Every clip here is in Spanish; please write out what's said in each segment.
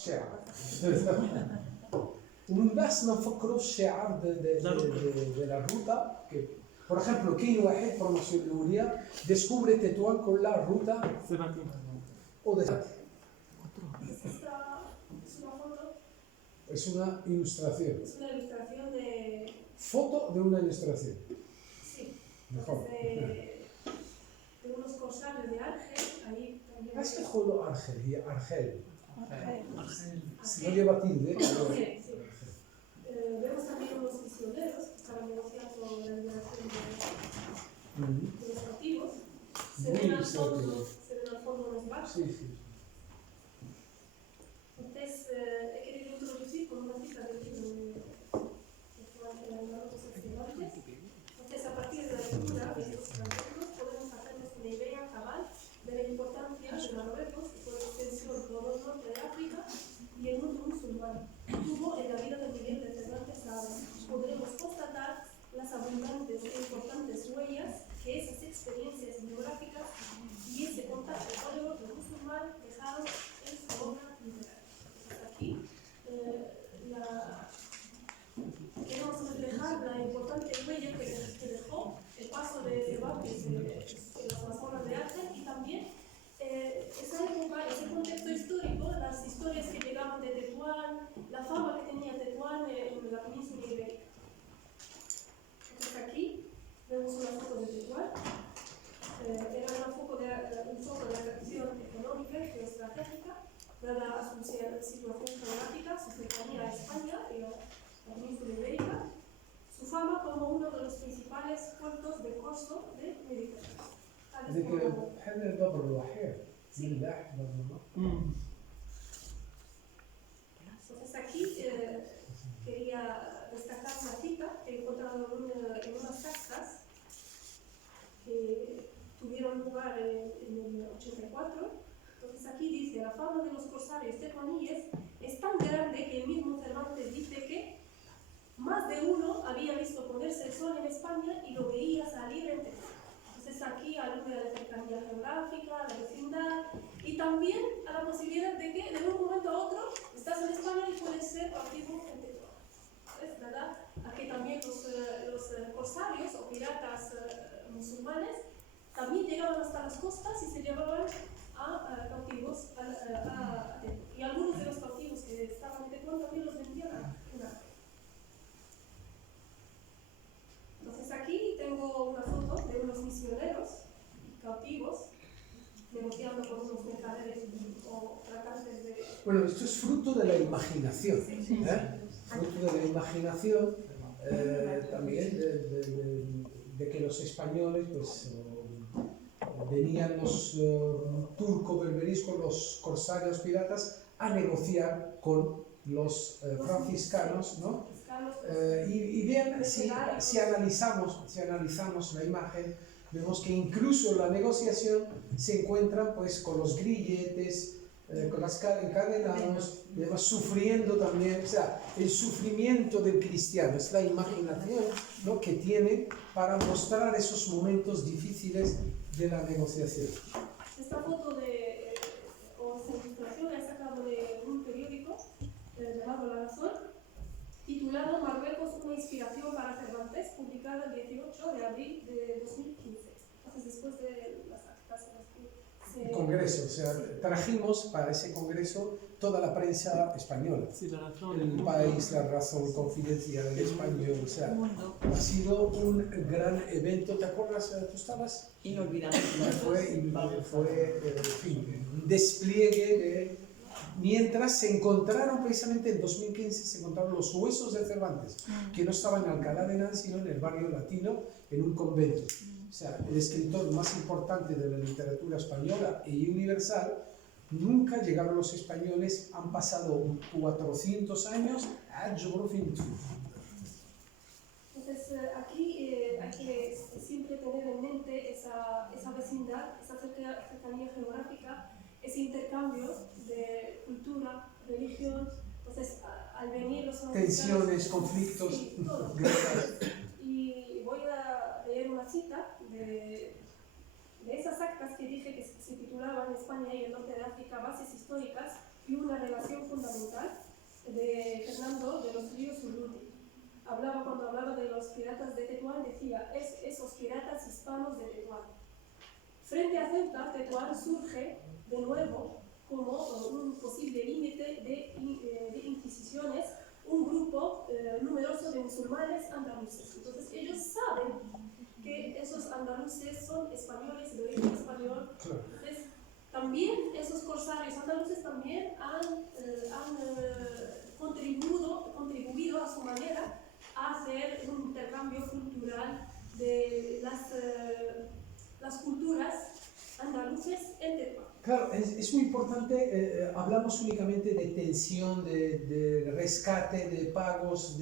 الشعر والناس نفكروا الشعر de la ruta que por ejemplo كاين واحد بروموسيون الاوليه ديسكوبري تيتوان كل ruta o de es una ilustración. Es una ilustración de... Foto de una ilustración. Sí. Mejor. De unos corsarios de Argel, ahí también... Es que juego Argel, Argel. Argel. No lleva tilde. Argel, sí. Vemos también unos misioneros que estaban negociando la liberación de los cautivos. Se ven al fondo unos barcos. Sí, sí. Entonces, he querido introducir con una cita del libro de Marruecos Excelentes. Entonces, a partir de la lectura de estos fragmentos, podemos hacernos una idea cabal de la importancia de Marruecos y por extensión todo el norte de África y el mundo musulmán tuvo en la vida de Miguel de Cervantes Saavedra. Podremos constatar las abundantes e importantes huellas que esas experiencias biográficas y ese contacto con el mundo musulmán dejaron en su obra literaria. Aquí queremos reflejar la importante huella que dejó el paso de Cervantes en las mazmorras de Argel y también esa época, ese contexto histórico, las historias que llegaban de Tetuán, la fama que tenía Tetuán en la península ibérica. Entonces aquí vemos una foto de Tetuán. Era un foco de atracción económica y geoestratégica, dada a su situación geográfica, su cercanía a España y a la península ibérica, su fama como uno de los principales puertos de corso del Mediterráneo. هذا الباب الوحيد ملاح Entonces aquí quería destacar una cita que he encontrado en unas cartas que tuvieron lugar en el 84. Entonces aquí dice, la fama de los corsarios tetuaníes es tan grande que el mismo Cervantes dice que más de uno había visto ponerse el sol en España y lo veía salir en Tetuán. Entonces aquí alude a la cercanía geográfica, a la vecindad y también a la posibilidad de que de un momento a otro estás en España y puedes ser cautivo en Tetuán. ¿Ves? ¿Verdad? Aquí también los corsarios o piratas musulmanes también llegaban hasta las costas y se llevaban a cautivos y algunos de los cautivos que estaban en Tetuán también los vendían a Argel. Entonces aquí tengo una foto de unos misioneros cautivos negociando con unos mercaderes o tratantes de... Bueno, esto es fruto de la imaginación, fruto de la imaginación también de que los españoles pues venían los turco-berberiscos, los corsarios piratas a negociar con los franciscanos, ¿no? Y bien, si analizamos la imagen, vemos que incluso en la negociación se encuentran pues con los grilletes, con las encadenados, y además sufriendo también, o sea, el sufrimiento del cristiano, es la imaginación, ¿no?, que tiene para mostrar esos momentos difíciles de la negociación. Esta foto o esta ilustración la he sacado de un periódico llamado La Razón, titulado Marruecos, una inspiración para Cervantes, publicado el 18 de abril de 2015. Entonces, después de las actas en las que se... Congreso, o sea, trajimos para ese congreso toda la prensa española. Sí, La Razón, El País, La Razón, Confidencial, El Español, o sea, ha sido un gran evento. ¿Te acuerdas? ¿Tú estabas? Inolvidable. Fue en fin, un despliegue de... Mientras se encontraron precisamente en 2015, se encontraron los huesos de Cervantes, que no estaban en Alcalá de Henares, sino en el barrio latino, en un convento. O sea, el escritor más importante de la literatura española y universal, nunca llegaron los españoles, han pasado 400 años, Entonces, aquí hay que siempre tener en mente esa vecindad, esa cercanía geográfica, ese intercambio de cultura, religión. Entonces, al venir los tensiones, conflictos. Sí, todo. Y voy a leer una cita de esas actas que dije que se titulaban España y el norte de África, bases históricas y una relación fundamental. de Fernando de los Ríos Urruti. Cuando hablaba de los piratas de Tetuán, decía, esos piratas hispanos de Tetuán. Frente a Ceuta, Tetuán surge de nuevo como un posible límite de inquisiciones, un grupo numeroso de musulmanes andaluces. Entonces ellos saben que esos andaluces son españoles, de origen español. Entonces, también esos corsarios andaluces también han contribuido a su manera a hacer un intercambio cultural de las culturas andaluces en Tetuán. Claro, es muy importante, hablamos únicamente de tensión, de rescate, de pagos,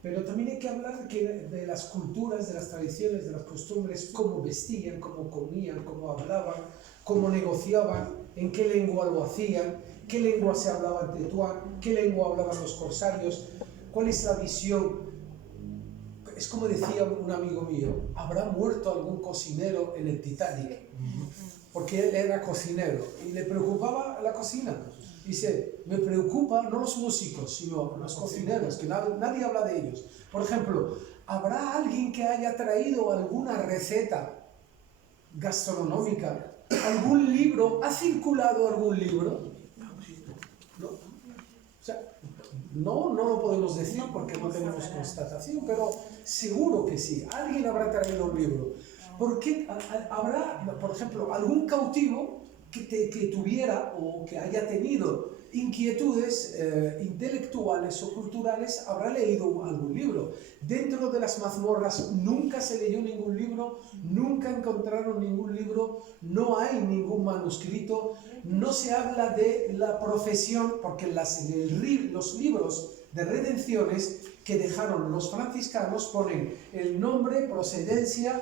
pero también hay que hablar de las culturas, de las tradiciones, de las costumbres, cómo vestían, cómo comían, cómo hablaban, cómo negociaban, en qué lengua lo hacían, qué lengua se hablaba en Tetuán, qué lengua hablaban los corsarios, cuál es la visión. Es como decía un amigo mío, ¿habrá muerto algún cocinero en el Titanic? Porque él era cocinero y le preocupaba la cocina. Dice, me preocupa no los músicos, sino los cocineros, que nadie habla de ellos. Por ejemplo, ¿habrá alguien que haya traído alguna receta gastronómica? ¿Algún libro? ¿Ha circulado algún libro? ¿No? O sea, no lo podemos decir porque no tenemos constatación, pero seguro que sí. Alguien habrá traído un libro. Porque habrá, por ejemplo, algún cautivo que tuviera o que haya tenido inquietudes intelectuales o culturales, habrá leído algún libro. Dentro de las mazmorras nunca se leyó ningún libro, nunca encontraron ningún libro, no hay ningún manuscrito, no se habla de la profesión, porque los libros de redenciones que dejaron los franciscanos ponen el nombre, procedencia,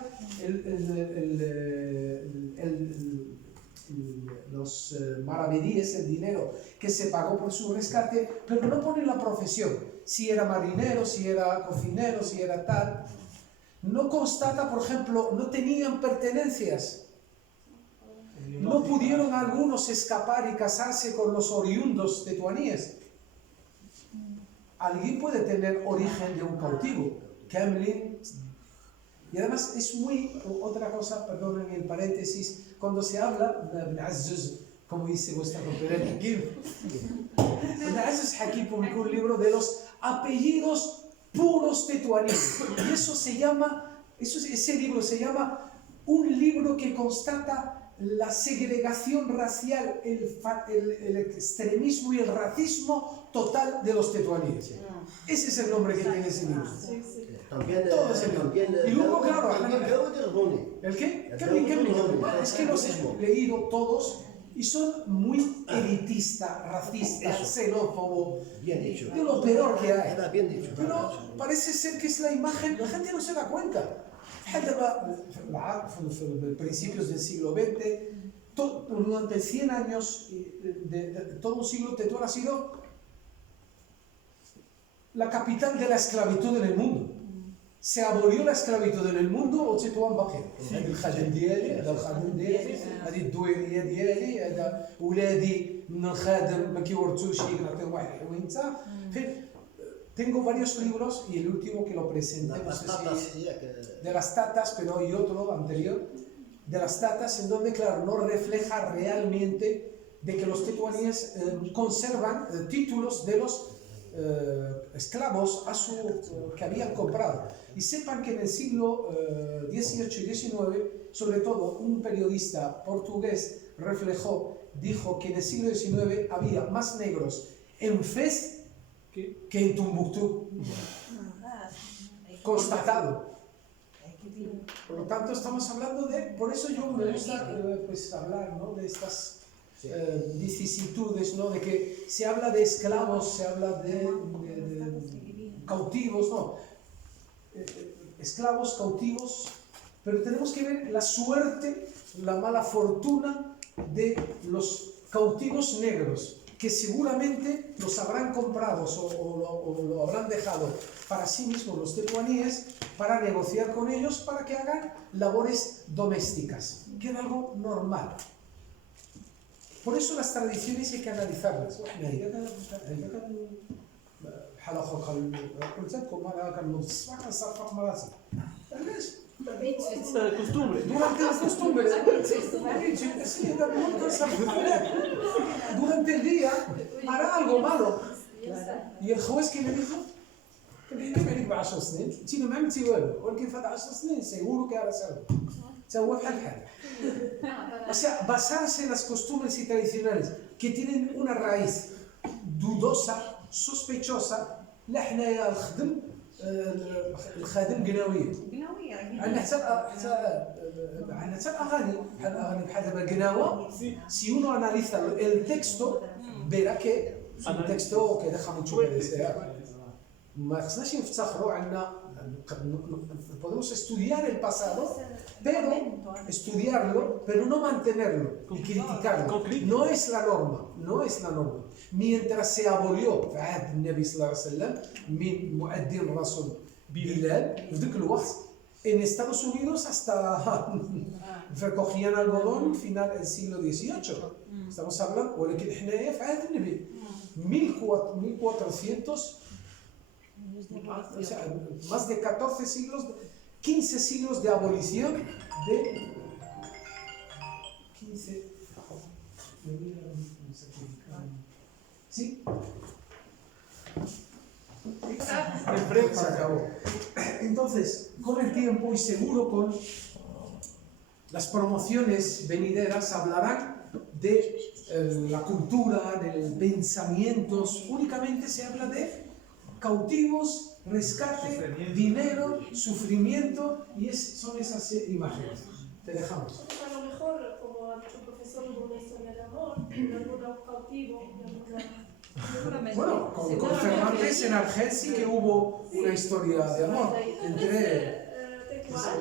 los maravedíes, el dinero que se pagó por su rescate, pero no ponen la profesión, si era marinero, si era cocinero, si era tal. No constata, por ejemplo, no tenían pertenencias. No pudieron algunos escapar y casarse con los oriundos tetuaníes. Alguien puede tener origen de un cautivo. Kemlin. Y además es otra cosa, perdonen el paréntesis, cuando se habla, como dice vuestra compañera Hakim, publicó un libro de los apellidos puros tetuaníes. Y ese libro se llama un libro que constata la segregación racial, el extremismo y el racismo total de los tetuaníes. Ese es el nombre que tiene ese libro. Todo ese nombre. Y luego, claro, ¿el qué? Es que los he leído todos y son muy elitistas, racistas, xenófobos, de lo peor que hay. Pero parece ser que es la imagen, la gente no se da cuenta. En principios del siglo XX, durante 100 años, de todo un siglo, Tetuán ha sido la capital de la esclavitud en el mundo. Se abolió la esclavitud en el mundo وتطوان باقي. هذا الخادم ديالي، هذا الخادم ديالي، هذه الدويريه ديالي، هذا ولادي من الخادم ما كيورثوش نعطيهم واحد الحوينته. Tengo varios libros y el último que lo presenté, no sé si de las tatas, pero hay otro anterior, de las tatas, en donde, claro, no refleja realmente de que los tetuaníes conservan títulos de los esclavos que habían comprado. Y sepan que en el siglo XVIII y XIX, sobre todo un periodista portugués dijo que en el siglo XIX había más negros en Fez que en Tombuctú. Constatado. Por lo tanto, estamos hablando por eso yo me gusta pues, hablar, ¿no?, de estas vicisitudes, ¿no?, de que se habla de esclavos, se habla de cautivos, no, esclavos, cautivos, pero tenemos que ver la suerte, la mala fortuna de los cautivos negros, que seguramente los habrán comprado o lo habrán dejado para sí mismos los tetuaníes para negociar con ellos para que hagan labores domésticas, que era algo normal. Por eso las tradiciones hay que analizarlas. بحال اخر قلت لكم انا كنوض الصباح كنصفق مراسي علاش costumbre. durante las costumbres durante el día hará algo malo y el juez que me dijo que me dijo 10 سنين انت ما عملتي والو ولكن في هاد 10 سنين سيقولوا que harás algo حتى هو بحال بحال. O sea, basarse en las costumbres y tradicionales que tienen una raíz dudosa, sospechosa. لا حنايا الخادم قناويه عندنا حتى الاغاني بحال دابا قناوه si uno analiza el texto verá que es un texto que deja mucho que desear. ما خصناش نفتخروا عندنا podemos estudiar el pasado pero estudiarlo pero no mantenerlo y criticarlo. No es la norma. Mientras se abolió في عهد النبي صلى الله عليه وسلم من مؤذن الرسول بلال في ذاك الوقت en Estados Unidos hasta recogían algodón final del siglo XVIII. Estamos hablando ولكن حنايا في عهد النبي 1400 o sea, más de 14 siglos, 15 siglos de abolición de 15. ¿Sí? Se acabó. Entonces, con el tiempo y seguro con las promociones venideras hablarán de la cultura, del pensamientos. Únicamente se habla de cautivos, rescate, dinero, sufrimiento y son esas imágenes. Te dejamos. A lo mejor, como ha dicho el profesor, hubo una historia de amor, de algún cautivo, de alguna... Bueno, con Cervantes en Argel sí que hubo una historia de amor entre...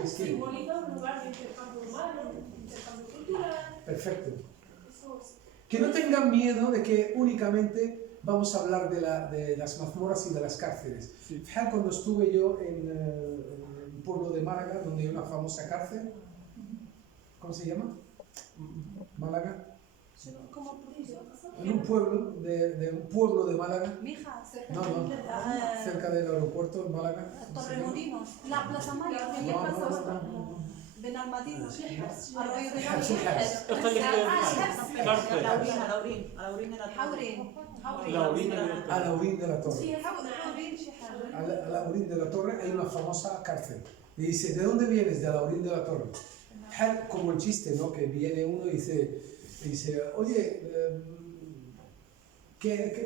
Simboliza un lugar de intercambio humano, de intercambio cultural. Perfecto. Que no tengan miedo de que únicamente vamos a hablar de las mazmorras y de las cárceles. Sí. Cuando estuve yo en el pueblo de Málaga, donde hay una famosa cárcel, ¿cómo se llama? Málaga. En un pueblo de Málaga. Mija, no, cerca del aeropuerto en Málaga. Torremolinos, la Plaza Mayor. No. Benalmádena, Arroyo de Alaurín de la Torre. Alaurín de la Torre hay una famosa cárcel. Y dice, ¿de dónde vienes? De Alaurín de la Torre. Como el chiste, ¿no? Que viene uno y dice, oye,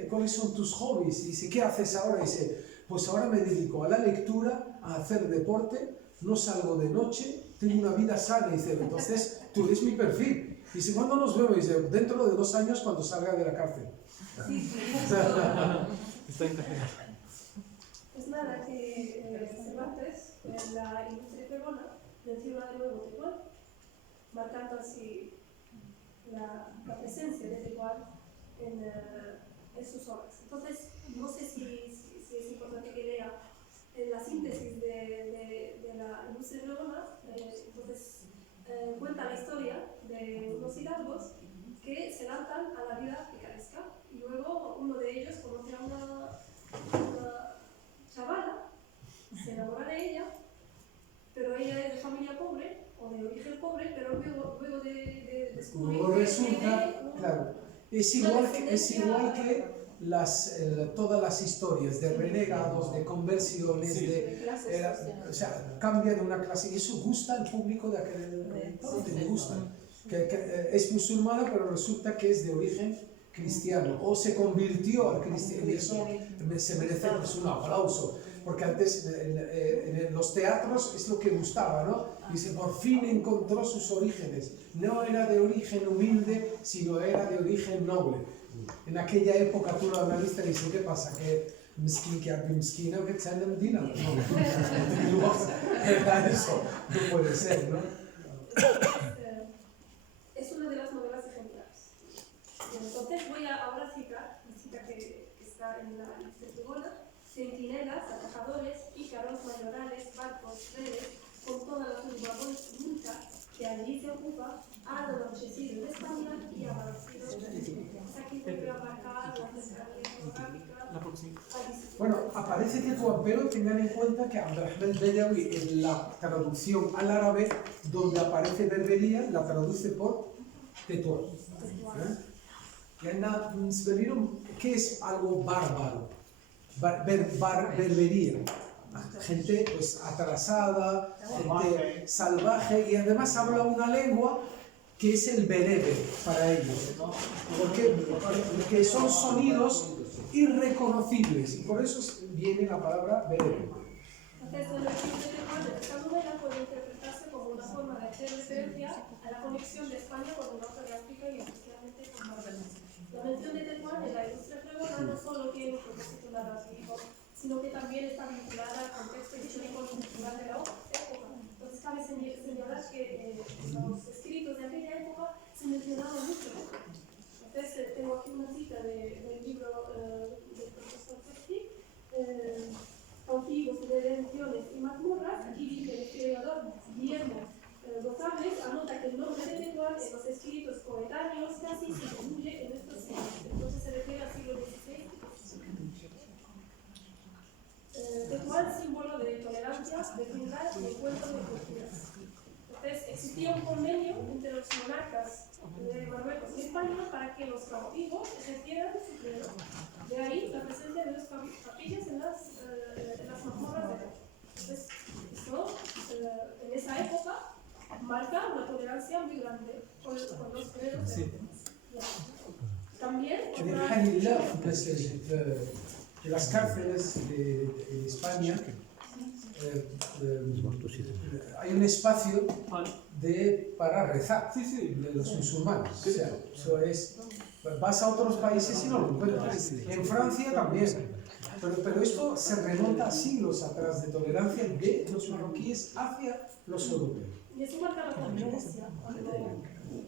¿cuáles son tus hobbies? Y dice, ¿qué haces ahora? Y dice, pues ahora me dedico a la lectura, a hacer deporte, no salgo de noche, tengo una vida sana. Y dice, entonces tú eres mi perfil. Y dice, ¿cuándo nos vemos? Y dice, dentro de 2 años cuando salga de la cárcel. Está encadenado. Pues nada, que Cervantes, en la Ilustre Pregona, menciona de nuevo Tetuán, marcando así la presencia de Tetuán en sus obras. Entonces, no sé si es importante que lea en la síntesis de la Ilustre Pregona, entonces cuenta la historia de unos hidalgos que se lanzan a la vida picaresca y luego uno de ellos conoce a una chavala, se enamora de ella, pero ella es de familia pobre o de origen pobre, pero luego de descubrir luego resulta, claro, es igual que todas las historias de renegados, de conversiones, o sea, cambia de una clase y eso gusta al público de aquel entonces, le gusta. Que es musulmana pero resulta que es de origen cristiano o se convirtió al cristiano y eso se merece pues, un aplauso porque antes en los teatros es lo que gustaba, ¿no? Dice, por fin encontró sus orígenes, no era de origen humilde sino era de origen noble. En aquella época tú lo analizas y dices, ¿qué pasa? Que مسكين كيعبي مسكينه وكتسنى مدينه era eso, no puede ser, ¿no? Es una de las novelas ejemplares. Entonces voy a ahora citar la cita que está en la Ilustre, centinelas, atajadores, pícaros, mayorales, barcos, redes, con toda la turba nunca que allí se ocupa, ha anochecido en España y ha amanecido. Aquí vuelve a marcar la cercanía geográfica. La próxima. Bueno, aparece Tetuán, pero tengan en cuenta que Abdelrahman Bedawi en la traducción al árabe, donde aparece Berbería, la traduce por Tetuán. ¿Qué es algo bárbaro? Berbería. Gente pues atrasada, gente salvaje, y además habla una lengua que es el bereber para ellos. Porque son sonidos irreconocibles, y por eso viene la palabra bereber. Entonces, el estilo de Tetuán de esta novela puede interpretarse como una forma de hacer referencia a la conexión de España con el norte de África y especialmente con Marruecos. La mención de Tetuán en la ilustre pregona no solo tiene un propósito narrativo, sino que también está vinculada al contexto histórico-cultural de la época. Entonces, cabe señalar que los escritos de aquella época se mencionaban mucho. Entonces, tengo aquí una cita del libro del profesor Pesci, Cautivos, Redenciones y Mazmorras. Aquí dice el historiador Guillermo González, anota que el nombre de Tetuán en los escritos coetáneos casi se incluye en estos siglos. Entonces se refiere al siglo XVI. Tetuán, símbolo de tolerancia, de vecindad y encuentro de culturas. Entonces, existía un convenio entre los monarcas de Marruecos y España para que los cautivos ejercieran su credo. De ahí la presencia de dos capillas en las mazmorras de Tetuán. Entonces, esto, en esa época, marca una tolerancia muy grande con los credos. Sí. También, en las cárceles de España hay un espacio para rezar de los musulmanes. O sea, eso es, vas a otros países y no lo encuentras. En Francia también. Pero esto se remonta a siglos atrás de tolerancia de los marroquíes hacia los europeos. Y eso marca la convivencia cuando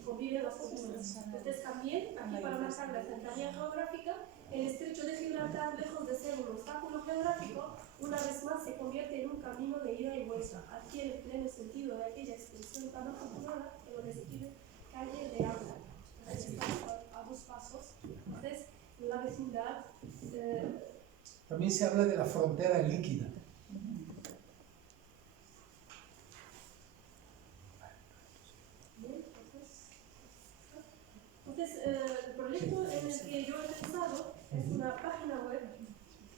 conviven las costumbres. Entonces también, aquí para marcar la cercanía geográfica, el estrecho de Gibraltar, lejos de ser un obstáculo geográfico, una vez más se convierte en un camino de ida y vuelta. Adquiere pleno sentido de aquella extensión tan afortunada que lo describe calle de agua. Estamos a dos pasos. Entonces, la vecindad. También se habla de la frontera líquida. Entonces, el proyecto en el que yo he pensado es una página web.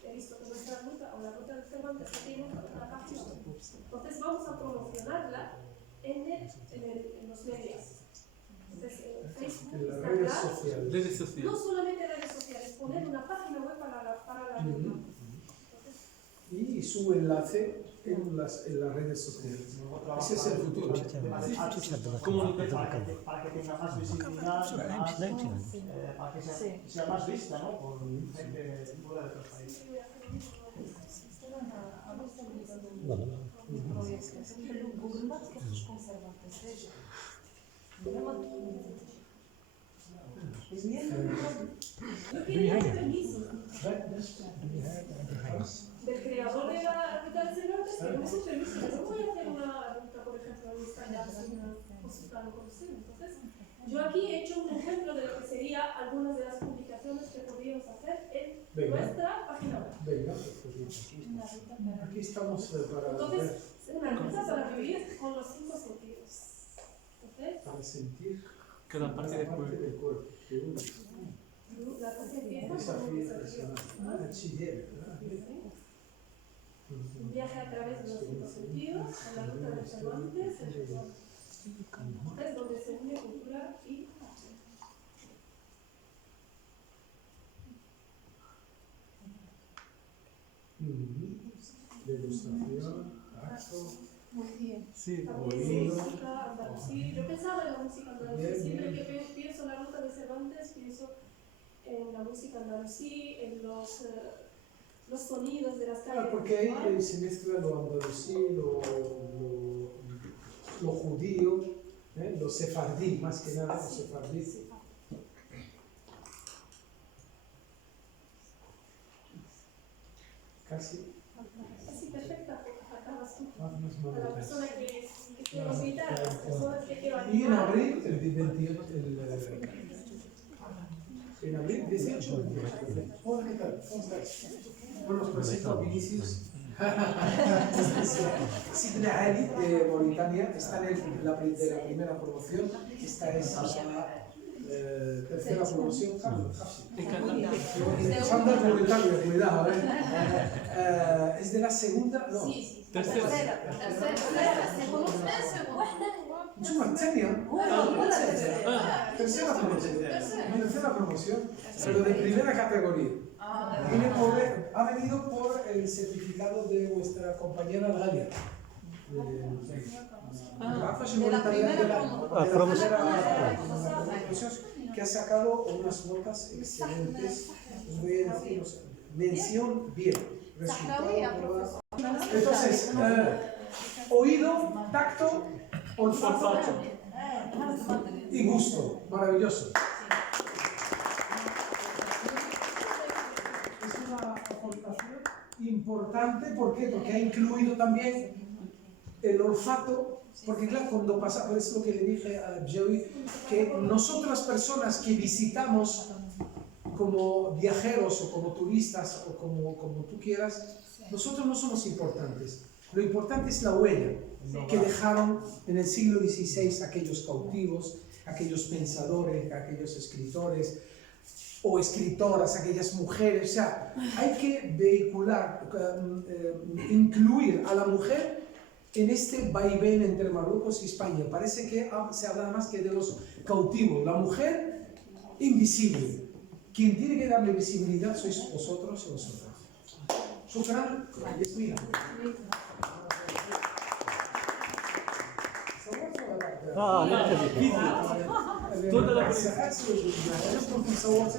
He visto que nuestra ruta o la ruta de Cervantes tiene una página web. Entonces, vamos a promocionarla en los medios. Entonces, Facebook, En las redes Instagram, sociales. Redes sociales. no solamente redes sociales, poner una página web para la ruta. Y su enlace en las redes sociales. Ese es el futuro. Comunicar. Para que tenga más visibilidad, para que sea más vista, ¿no? Por gente fuera de otros países. Yo quería permiso del creador de la ruta de Cervantes, pero ese permiso, yo no voy a hacer una ruta, por ejemplo, en Instagram, sin una consulta no conocida. Entonces, yo aquí he hecho un ejemplo de lo que serían algunas de las publicaciones que podríamos hacer en nuestra página web. Venga, pues aquí estamos para Entonces, una ruta para vivir con los 5 sentidos. Entonces, para sentir Cada parte del cuerpo. del cuerpo. la cosa empieza Esa con un fiesta desafío. la chillera, ¿verdad? Un viaje a través de los 5 sentidos, a la ruta de Cervantes, es donde se une cultura y arte. Degustación, tacto. Sí, También música andalusí. Yo pensaba en la música andalusí. Siempre que pienso en la ruta de Cervantes, pienso en la música andalusí, en los sonidos de las calles. Claro, porque ahí se mezcla lo andalusí, lo judío, lo sefardí, más que nada, lo sefardí. Casi. Así perfecta, acabas tú. Más A la persona que invitar a las personas que quieran Y en abril, el 28, en abril 18. Hola, ¿qué tal? ¿Cómo estás? Bueno, os presento a Vinicius. Sidney Ali de Mauritania, está en la primera promoción. Esta es la tercera promoción. Sandra de Mauritania, cuidado, es de la segunda, no. Tercera. شو الثانية؟ tercera promoción, pero de primera categoría. Ha venido por el certificado de vuestra compañera Galia. De la primera promoción que ha sacado unas notas excelentes. Os voy a decir, mención bien. Resultado. Entonces, oído, tacto, olfato y gusto. Maravilloso. Es una aportación importante. ¿Por qué? Porque ha incluido también el olfato. Porque claro, cuando pasa, es lo que le dije a Joey, que nosotros las personas que visitamos como viajeros o como turistas o como tú quieras, nosotros no somos importantes. Lo importante es la huella que dejaron en el siglo XVI aquellos cautivos, aquellos pensadores, aquellos escritores o escritoras, aquellas mujeres. O sea, hay que vehicular, incluir a la mujer en este vaivén entre Marruecos y España. Parece que se habla más que de los cautivos. La mujer invisible. Quien tiene que darle visibilidad sois vosotros y vosotras. شكرا ياسمين. Toda la صورت